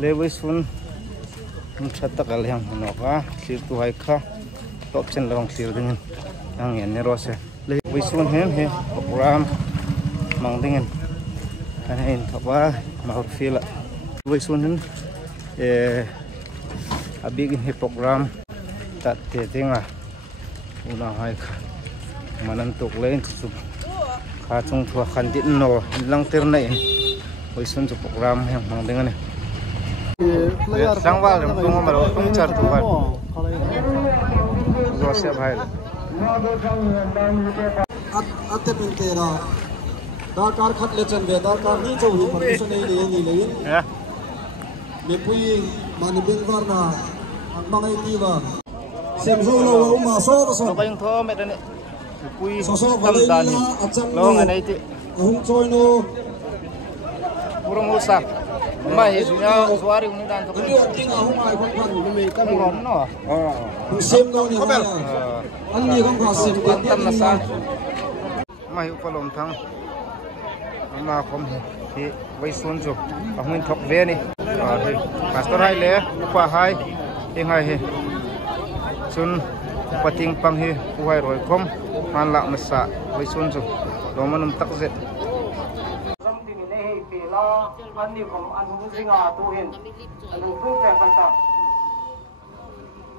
lewe sun chata kal yang noka sir tu hai kha top chen long sir dengan yang yan nerose lewe sun hen he program mang dengan kan hen thapa mau feel lewe sun abigin he program tat te tenga una hai kha manan tok len su kha chung thua khan dit no lang ter na in lewe sun chu program yang mang dengan ne Sangwal yang tunggu malu tungcar tuan. Gosip hai. Atte pentera. Dakar khat le chan be dakar ni chau hi permission nei le ni le. Ya. Me pui man bin warna mangai tiwa. Sem zo lo ma so so. Ko yung tho me dane. Pui so tam dan ni. Lo nganai ti. Hung choi no. Purong usak. Mai sunya suari uni dan tok. Ini ting ahung ai kon kon me ka ron no. Sem no ni. Ani kong ka sem tam na sa. Mai upalom thang. Ma kom hi wei sun ju. Ahun thok ve ni. Pastor hai le kwa hai ting hai hi. Sun pating pang hi uai roi kom man la masa wei sun ju. Lo manum tak zet. Anh đi cùng anh cũng sinh hoạt tu hiền, anh cũng phương tiện quan trọng.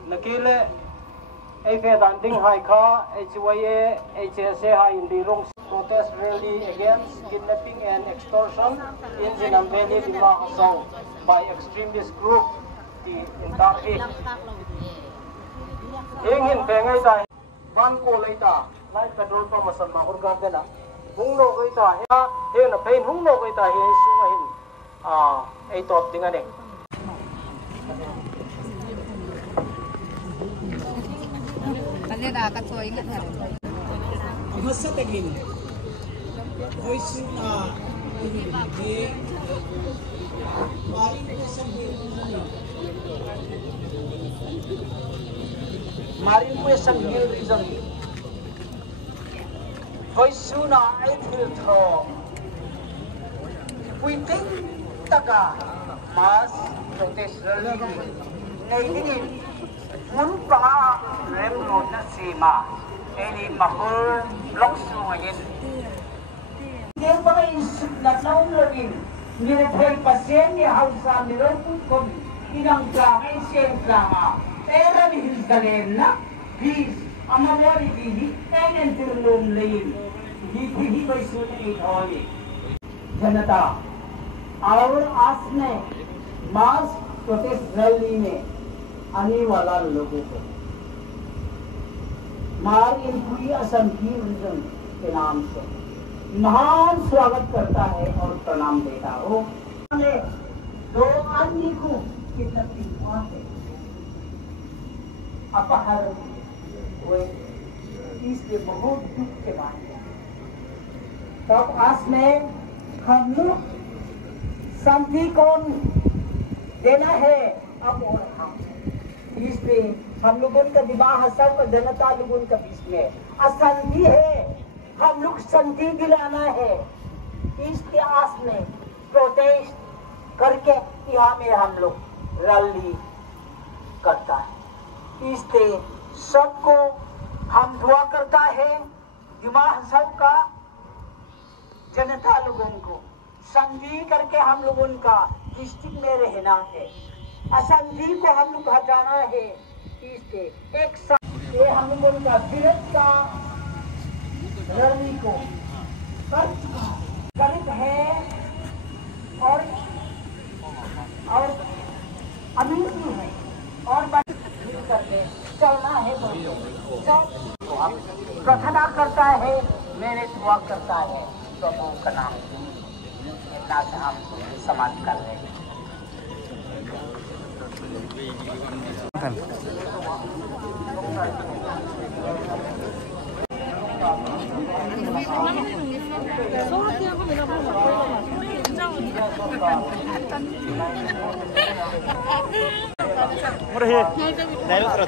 Nãy lệ, ai về đàn đinh hai kha, HYA, HSA hai in the wrong protest rally against kidnapping and extortion in Zinam Valley, Lima Hasau by extremist group the Intaki. Hing hin pengai ta, ban ko lei ta, lai petrol pump masal mahur gan na. Hung lo kai ta, he na pain hung lo kai ta he sunga hin. Ay top dengan ni. Kali dah kat so ingat kan. Masa tegin. Voice na ni Marin mo sanggil reason. Voice na ay filtro. Puiting taka mas protest rally nei ini mun pa rem no na sima ini mahul blok sungayin dia pa isip na taon rin ni repay pasien ni hausa ni ron kom inang klangay siyang klanga era ni hilsalen na bis amawari dihi enen tirlom layin hihi by sunay tholi जनता और आज में मास protest rally में आने वाला लोगों को मार इनपुरी असम की रीजन के नाम से महान स्वागत करता है और प्रणाम देता हो। दो आदमी को किडनैपिंग हुआ है, अपहरण हुए, इसलिए बहुत दुख के बात है। तब आज में हम लोग शांति कौन देना है अब और हम, इसलिए हम लोगों का विवाह सब जनता लोगों के बीच में अशांति है, हम लोग शांति दिलाना है। इसके आस में प्रोटेस्ट करके यहाँ में हम लोग रैली करता है। इसलिए सबको हम दुआ करता है दिमाग सबका जनता लोगों को शांति करके हम लोगों का डिस्ट्रिक्ट में रहना है, अशांति को हम लोग हटाना है। इससे एक साथ ये हम लोगों का विरोध का रैली को कर चुका गलत है और अमीर भी है और करके चलना है। सब प्रार्थना करता है, मेरे दुआ करता है प्रभु का नाम इतना से हम समाप्त कर रहे हैं। Dialog.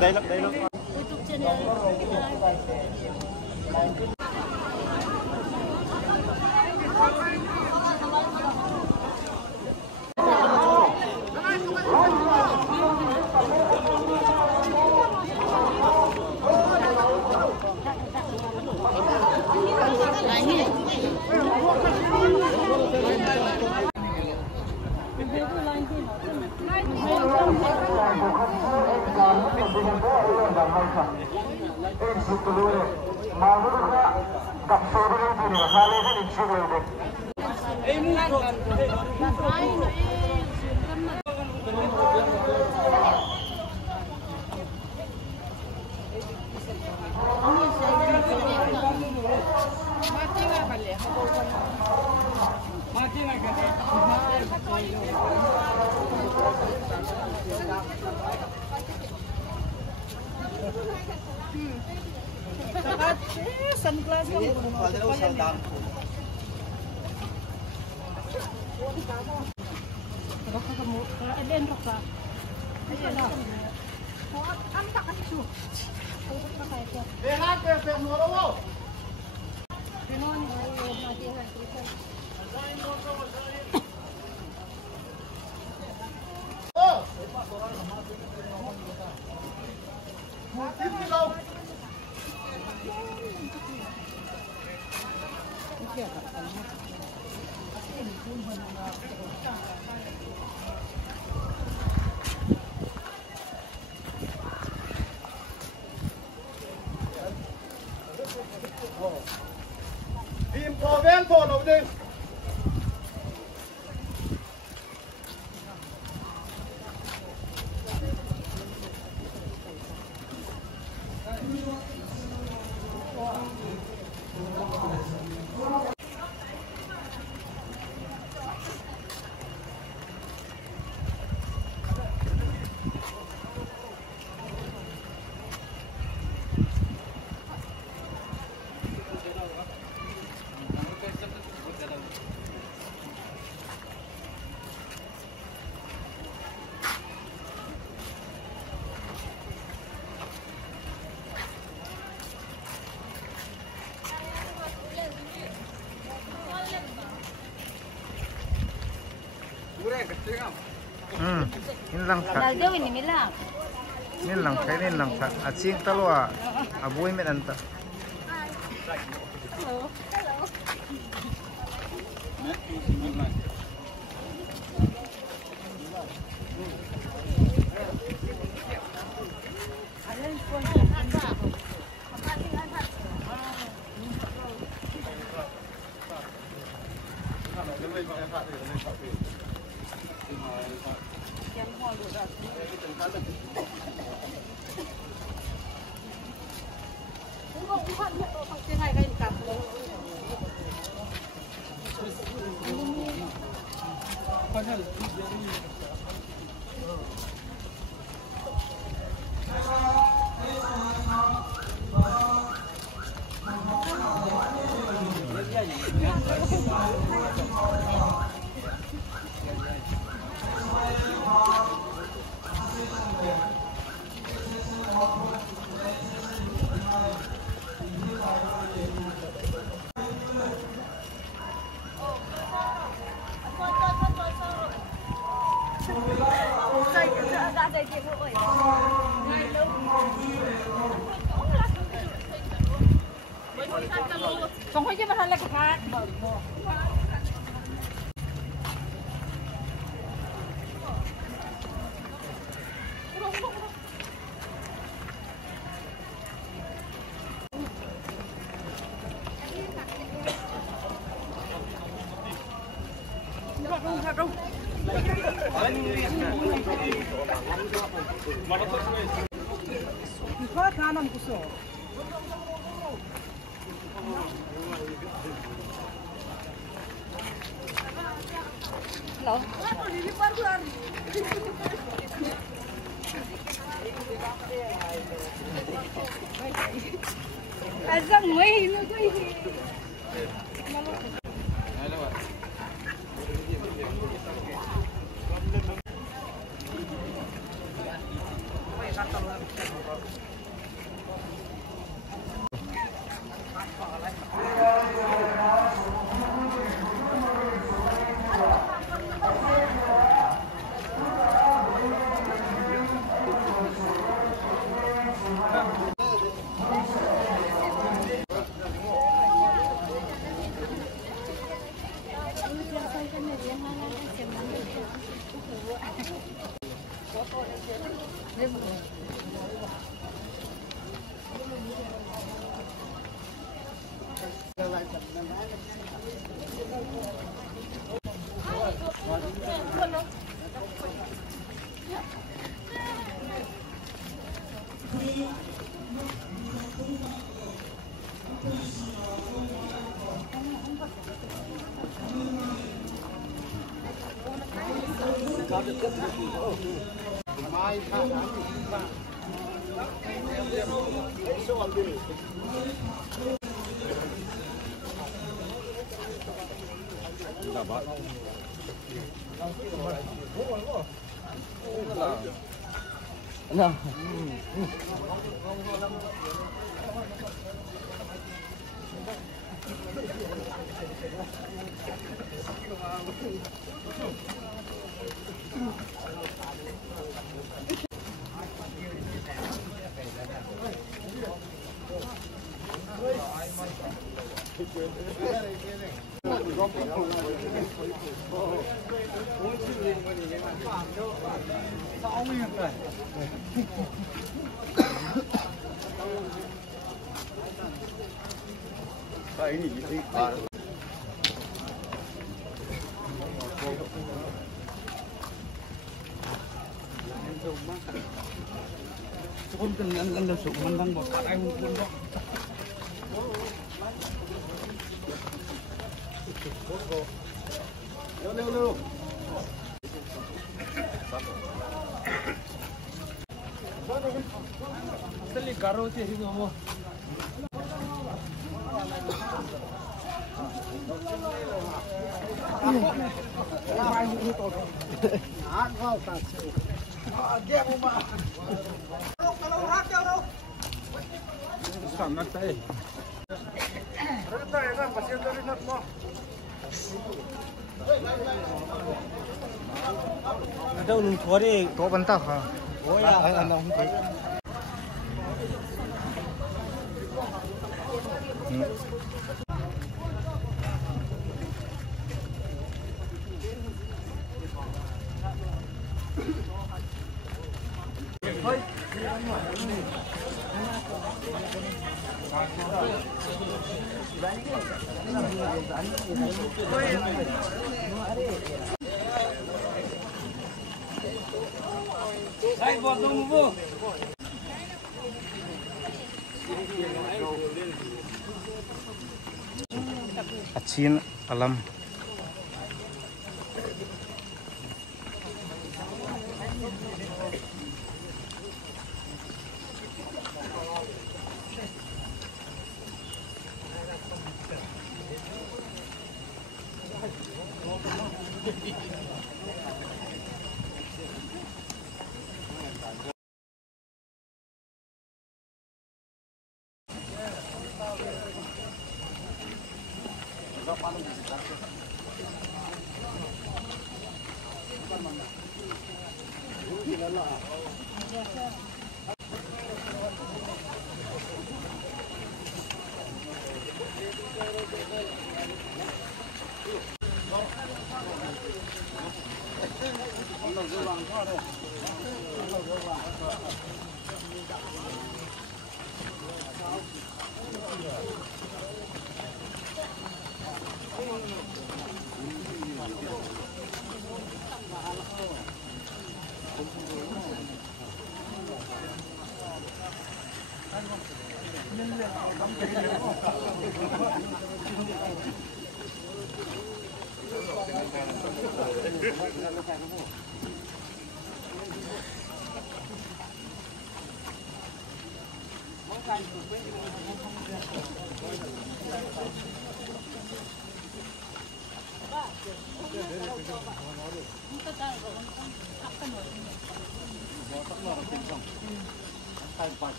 in lang sa in lang kainin lang sa at sing talwa abuy met anta Con cần ăn được sụp mình đang bỏ cả ai không quên đó. Lêu. Sali karo sih itu mau. Ada ulung suara. Kau bantah ha. Oh ya, ada. Saya buat dulu. Achin alam.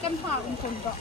Kan hak pun tak.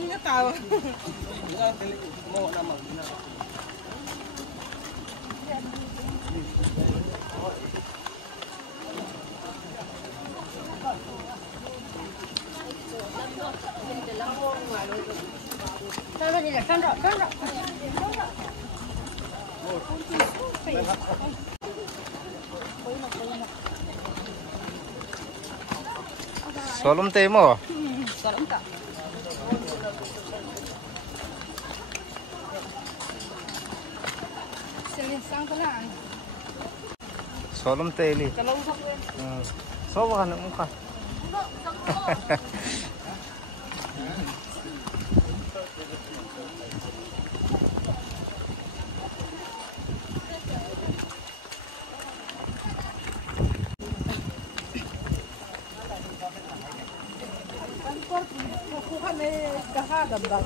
Ini tahu. Solom tayo mo. Salam tak? Selisang ko lang. Solom tayo li. Kalau usap ko yan. Soba ka ng mukha. Kukuha may kahagam ba?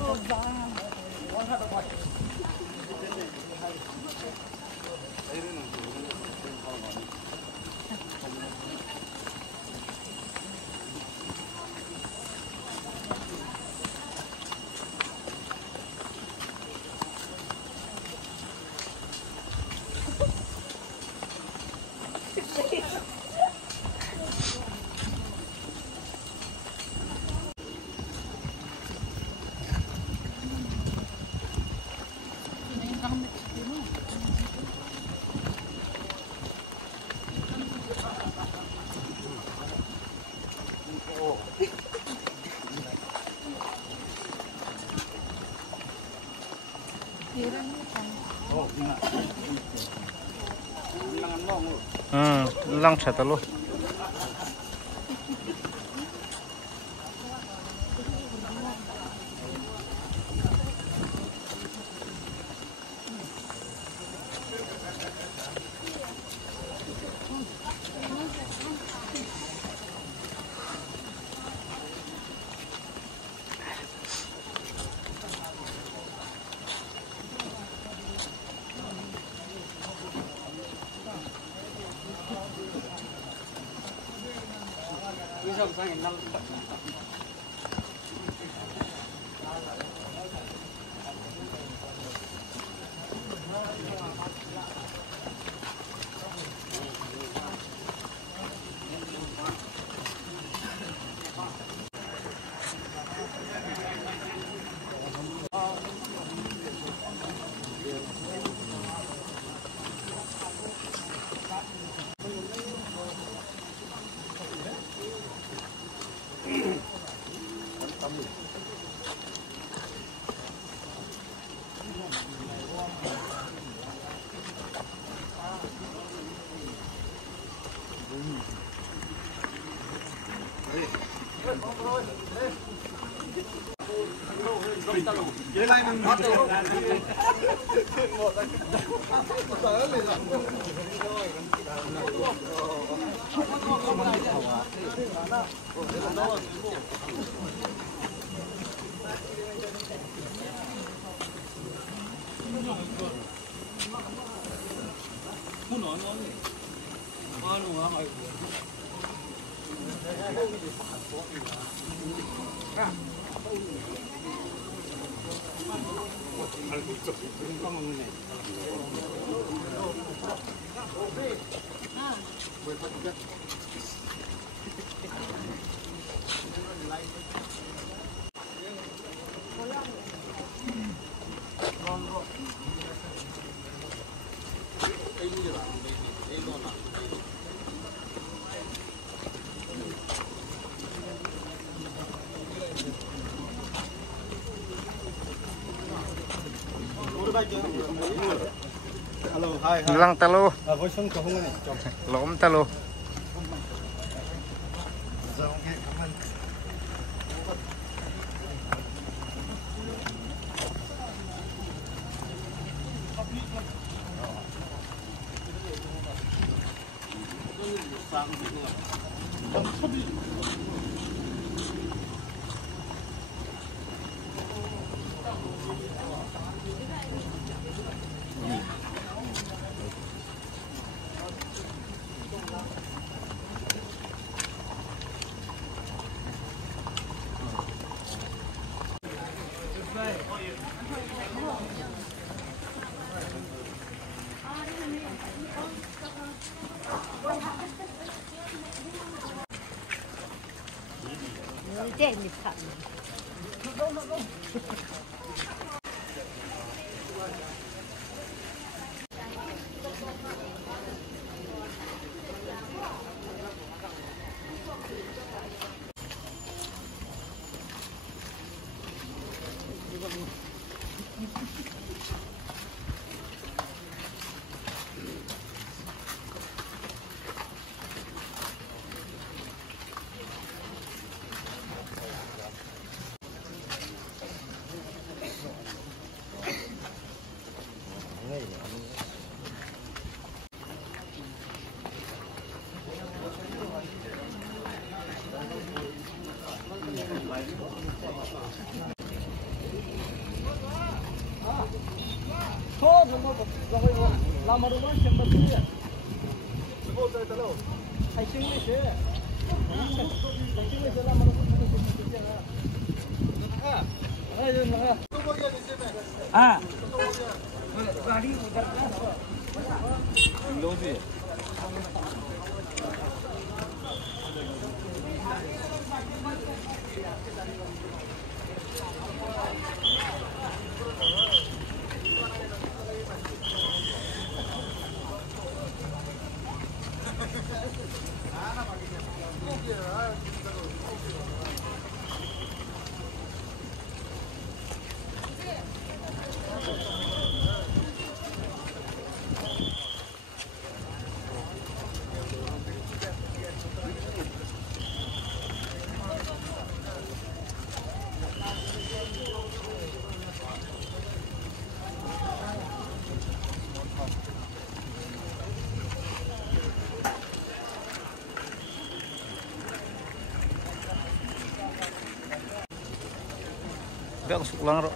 Lang siya talo. Hãy subscribe cho kênh Ghiền Mì Gõ để không bỏ lỡ những video hấp dẫn. Hello, hi, hi. Lang talo, Voice on kahong ni. lom talo. Ah. गाड़ी उधर का लो भी Biar masuk lang ro.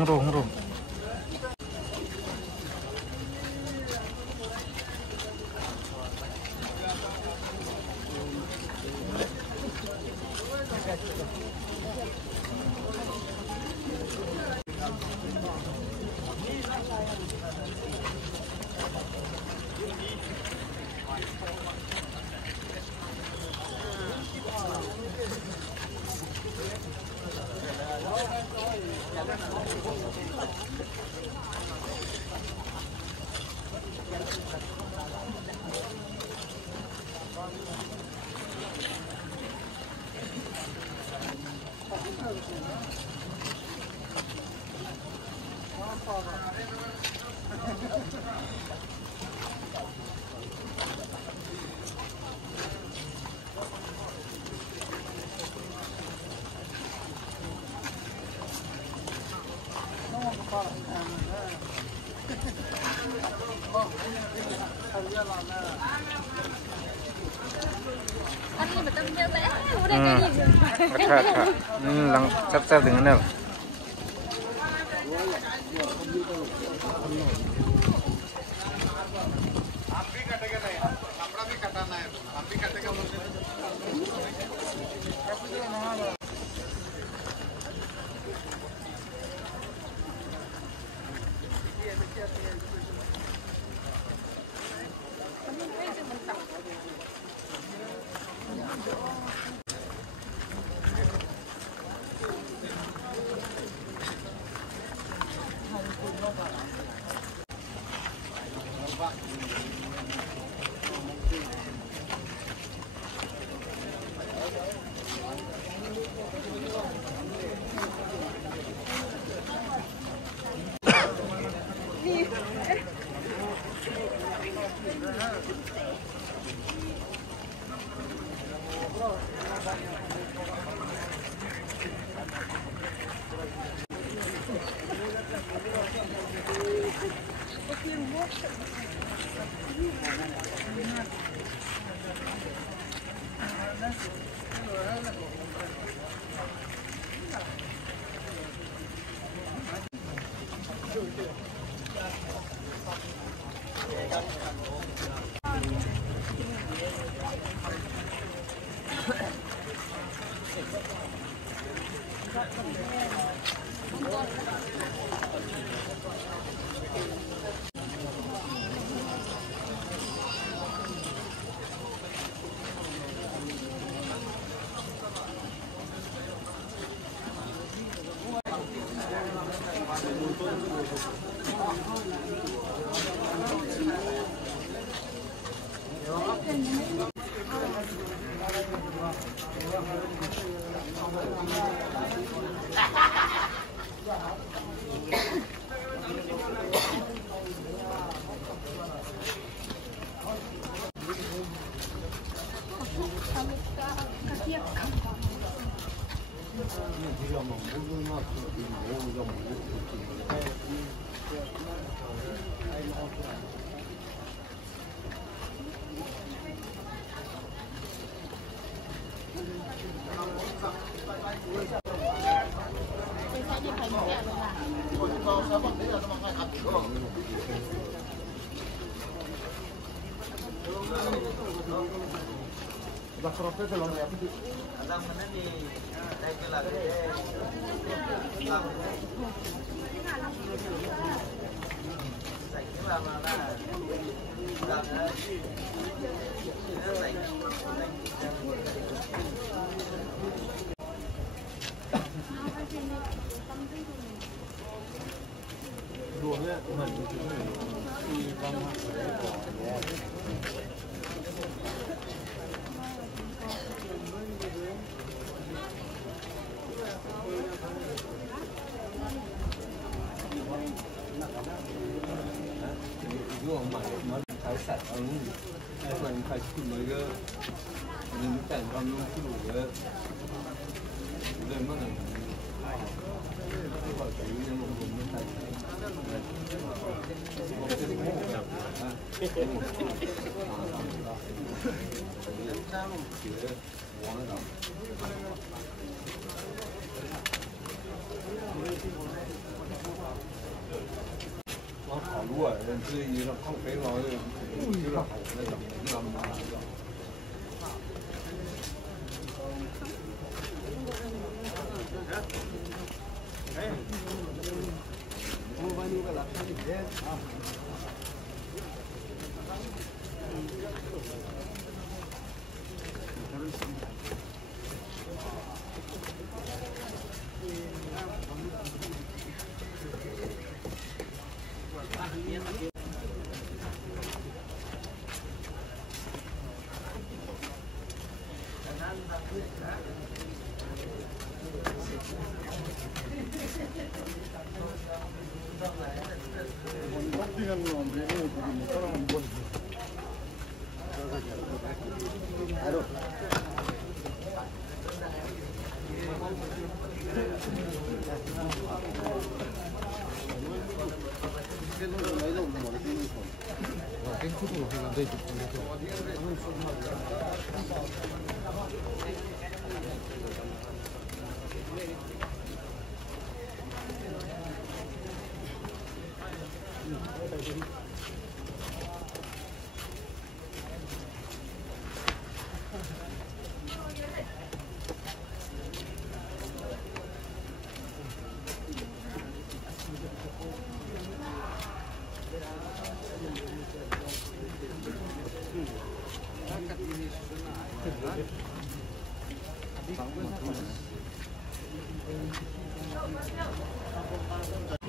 Hurung. lang sắp dengan nel.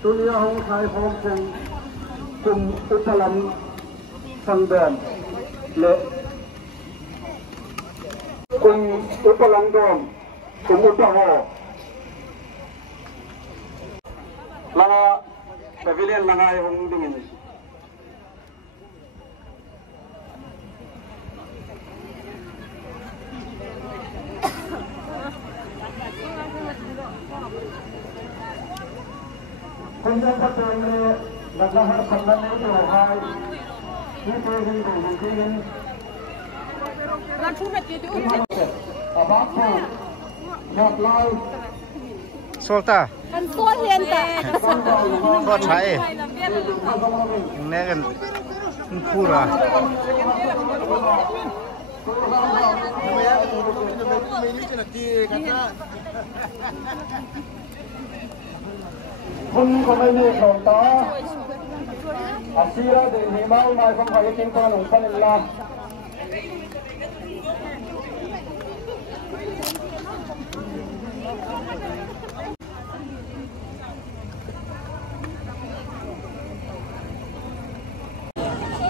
Tulia Hong Khai Hong Kong cùng Upalam Sangdom le cùng Upalam Dom cùng Upaho langa pavilion langa Hong Dingin Kemudian katanya nagahar pandan itu hai itu ini apa nak lain Solta มันตัวเรียนแต่ ก็ใช้แน่กันพูดอ่ะ คุณก็ไม่มีของต่ออาชีพเด็กหิมะมาของใครกินตัวหนุ่มคนละ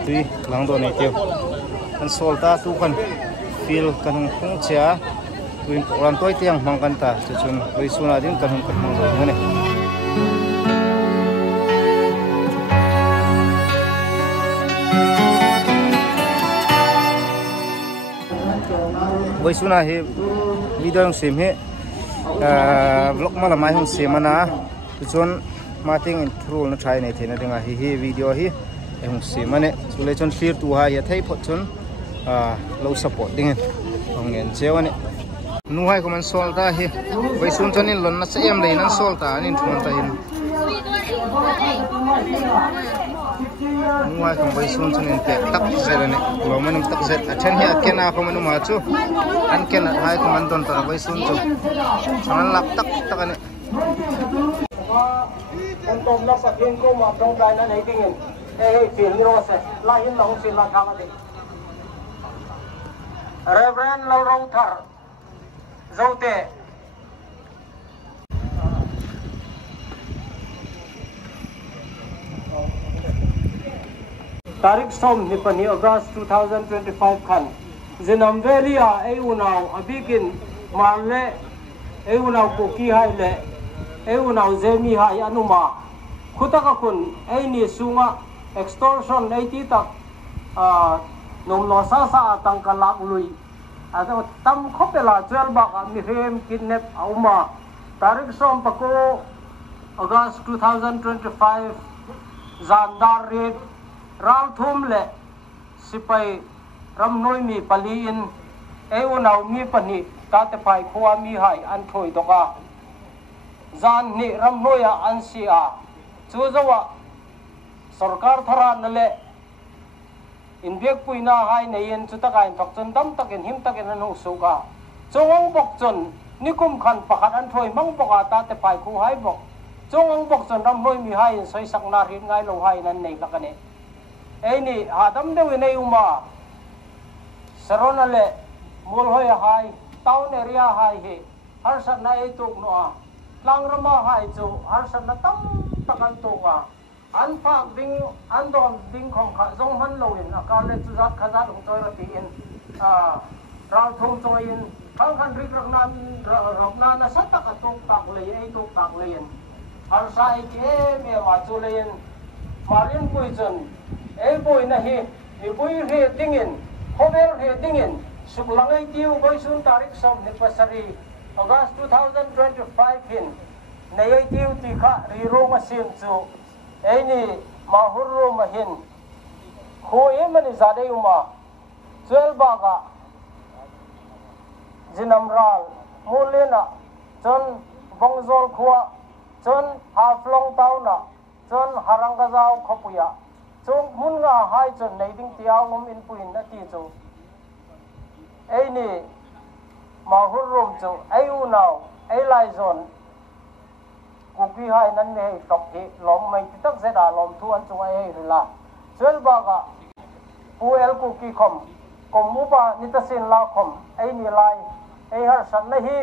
tuy lang do này tiêu kan sol ta tu kan feel kan khung chia tuin program toy tiang mang kan ta chu chun roi suna din kan hung kan mang do ngane roi suna he video yang sim he vlog ma la mai hung sim ana chu chun marting in through na try nei thena dinga hi video hi em si mane chule chon clear tu ha ya thei phot chon low support ding ong en chewani nu hai koman sol ta hi bai sun chonin lon na chem lein an sol ta anin thon ta hin nu hai kom bai sun chonin te tak zerane lo manum tak zet athen hi akena ko manu ma chu an ken hai koman don ta bai sun chu chanan lap tak tak ani untuk nak sakin ko ma dong dai na nei dingin feel ni rose la hin long sin la khala de Reverend Laurong Thar Zote Tarik Som Nipani August 2025 kan Zinam Velia Eunau Abigin Marle Eunau Koki Haile Eunau Zemi Hai Anuma Kutakakun Eini Sunga extortion 80 tak nom lo sa sa tang kalak lui ado tam khopela 12 bak mi hem kidnap auma tarik som pako August 2025 zandar red ral thum le sipai ramnoi mi paliin eunau mi pani tate pai khuwa mi hai an thoi doka zan ni ramnoya ansia chuzawa Sarkar thara nale inbek puina hai nein chutakai thokchon dam takin him takin anu suka chongong bokchon nikum khan pakhat an thoi mang boka ta te pai khu hai bok chongong bokchon ram loi mi hai soi sakna rin ngai lo hai nan nei lakane eini adam de nei uma saronale mol hoi hai town area hai he har sat na e tuk no langrama hai chu har sat na tam takan tuka an phak ding an dom ding khom kha zong han lo in akar le chu zat khazat ung choi ra ti in rau thum choi in khang khan rik rak na na sat tak tok tak le ei tok tak le in har sai ke me wa chu le in marin pui chon ei boy na hi mi boy re dingin hovel re dingin suklangai tiu boy sun tarik som ni pasari August 2025 hin nei tiu ti kha ri ro ma sim chu ei ni ma hurro ma hin khu emani zadai uma 12 baga jinamral mulena chon bongjol khua chon haflong tauna chon harangazau khopuya chung mun nga hai chon nei ding tiaw ngom in puin na ti chu ei ni ma hurrum chu ei u naw ei lai zon ku ki hai nan ne tok hi lom mai ti tak zeda lom thu an chung ai la chel ba ga pu el ku ki khom kom mu ba ni ta sin la khom ei ni lai ei har san na hi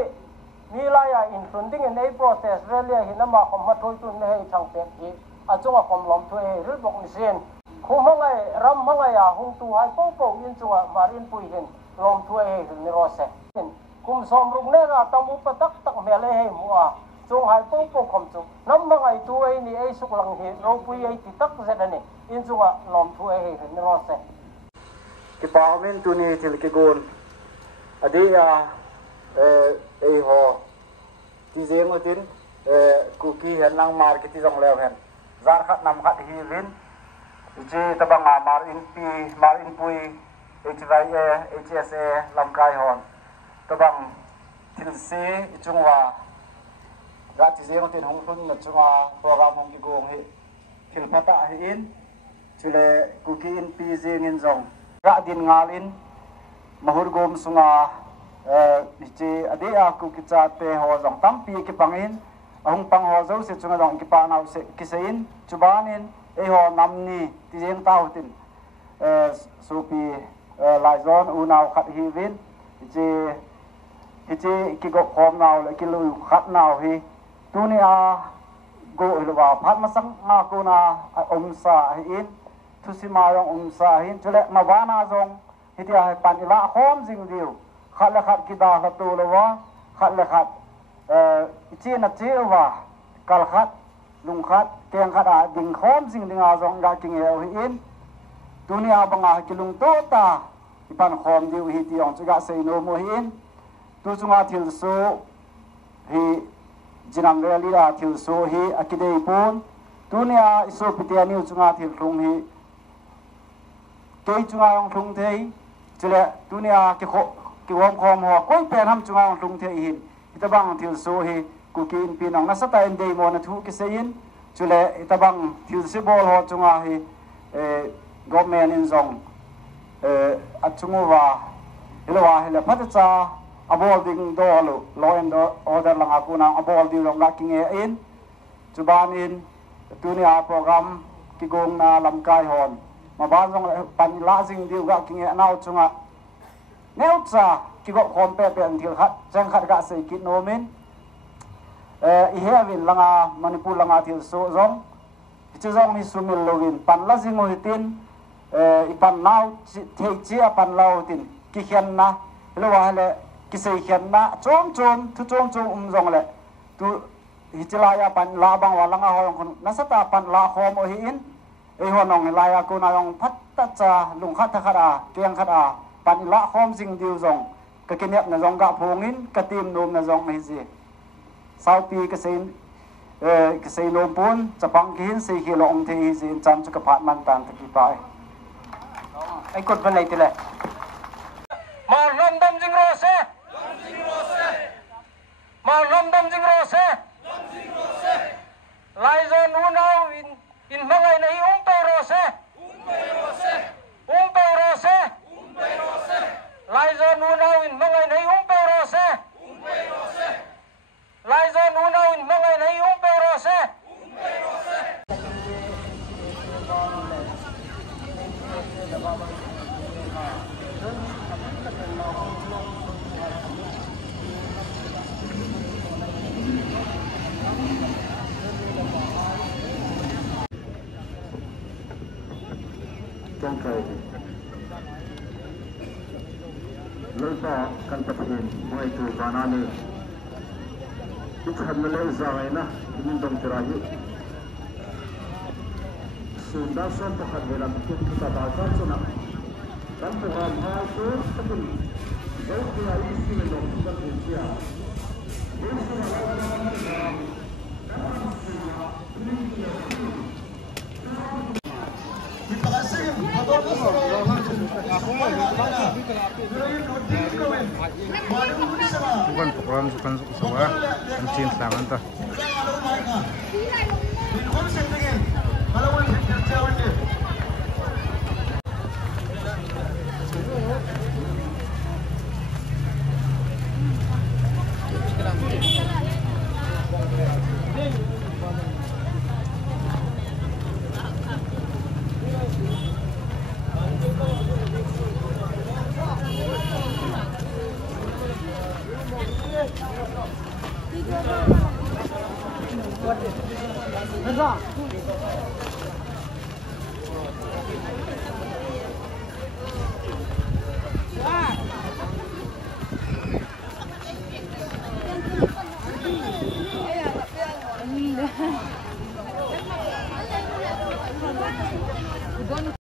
ni lai ya in funding in ei process relia hi na ma khom ma thoi tu ne hei thang pe hi a chunga khom lom thu ei ril bok ni sen khu mangai ram mangai ya hung tu hai po po in chunga marin pui hin lom thu ei ni ro se kum som ruk ne ga tamu patak tak mele hei mu a chung hai po po khom chu nam mangai tu ei ni ei suk lang hi ro pui ei ti tak zeda ni in chunga lom thu ei ni ro se ki pa min tu ni til ki gon adia ei ho ti zeng otin ku ki hen lang mar ki ti jong lew hen zar khat nam khat hi vin ji tabang mar in pui HVA HSA lam kai hon tabang til se chungwa ga ti zeng otin hong thun na chunga program hong ki gong hi khil phata hi in chule ku ki in pi zeng in jong ra din ngalin mahur gom sunga che adia ku ki cha te ho jong tam pi ki pangin ahung pang ho zo se chunga dong ki pa nau se ki sein chubanin e ho namni ti jeng tau tin su pi lai zon u nau khat hi vin che ki go khom nau le ki lu khat nau hi tu ni a go lu wa phat ma sang ma ko na om sa hi in tu si ma yong om sa hin chule ma wa na zong hi ti a pan ila khom jing diu khat le khat ki da la tu lo wa khat le khat chi na chi wa kal khat lung khat keng khat a ding khom jing ding a zong ga king e hi in dunia banga ki lung to ta ipan khom diu hi ti ong chuga sei no mo hi in tu chunga thil su hi jinam le li ra thil su hi akidei pun dunia isu pitia ni chunga thil rung hi kei chunga ong rung thei chile dunia ki wom khom ho koi pen ham chunga ong rung thei hin itabang thil su hi ku ki in pinong na sata in dei mo na thu ki sein chule itabang thil si bol ho chunga hi government in zong achungu wa hilwa hile phatcha abol ding do lo law and order lang aku na abol di long king e in chuban in dunia program ki gong na lam kai hon ma ba zong pan la jing diu ga king e nau chunga neu cha ki go khom pe pe thil khat chang khat ga sei kit no min I hevin langa manipur langa thil so zong chu zong ni sumil login pan la jing o hitin ipan nau thei chia pan lau tin ki khian na lo wa le ki sei khian na chom thu chom zong le tu hi chila ya pan la bang wa langa ho kon na sata pan la khom o hi in e ho nong la ya ko na yong phat ta cha lung khat tha khara keng khara pan la khom jing diu zong ka kinep na zong ga phongin ka tim nom na zong mai ji sau pi ka sei nom pun chapang ki hin sei hi long thei ji chan chu ka phat man tan ta ki pai ai cột bên này thì lại mà lâm đâm dinh rô xe mà lâm đâm dinh rô xe lại rồi nu nào in mấy ngày này pe rô xe pe rô xe lại rồi nu nào in mấy ngày này pe rô xe lại rồi nu nào in mấy ngày này pe rô xe trong thời lối to căn tập hiện ngoài từ và na lư ít hơn lối dài na mình đồng trở lại Sunda son pakat dalam kita bahkan sunat. Dan program hal itu sebut jauh dari isi menong kita kerja. Terima kasih. Bukan program sukan sawah mencin selangan ta.